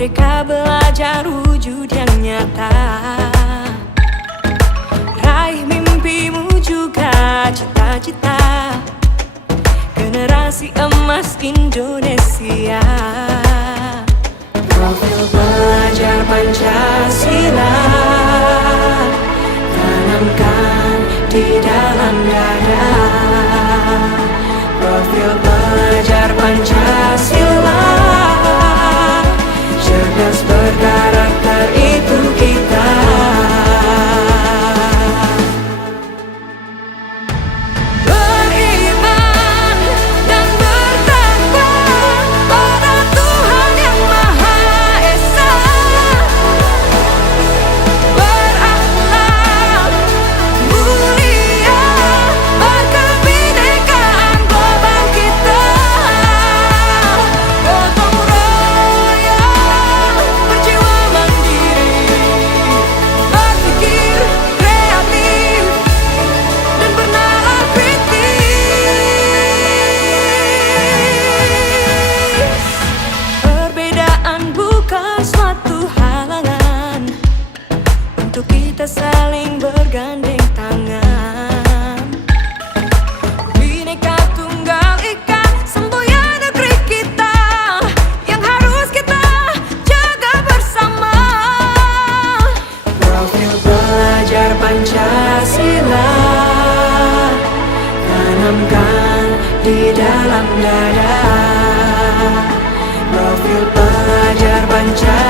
Merdeka belajar wujud yang nyata, raih mimpimu juga cita-cita, generasi emas Indonesia. Profil pelajar Pancasila tanamkan di dalam dada. Profil pelajar Pancasila, cerdas berkarakter itu kita. Beriman dan bertakwa pada Tuhan yang Maha Esa, berakhlak mulia, berkebinekaan global kita. Gotong royong, berjiwa mandiri, berpikir kreatif dan bernalar kritis. Perbedaan bukan suatu halangan untuk kita saling bergandeng tangan. Bhinneka Tunggal Ika, semboyan negeri kita yang harus kita jaga bersama. Profil pelajar Pancasila tanamkan di dalam dada. Profil pelajar Pancasila,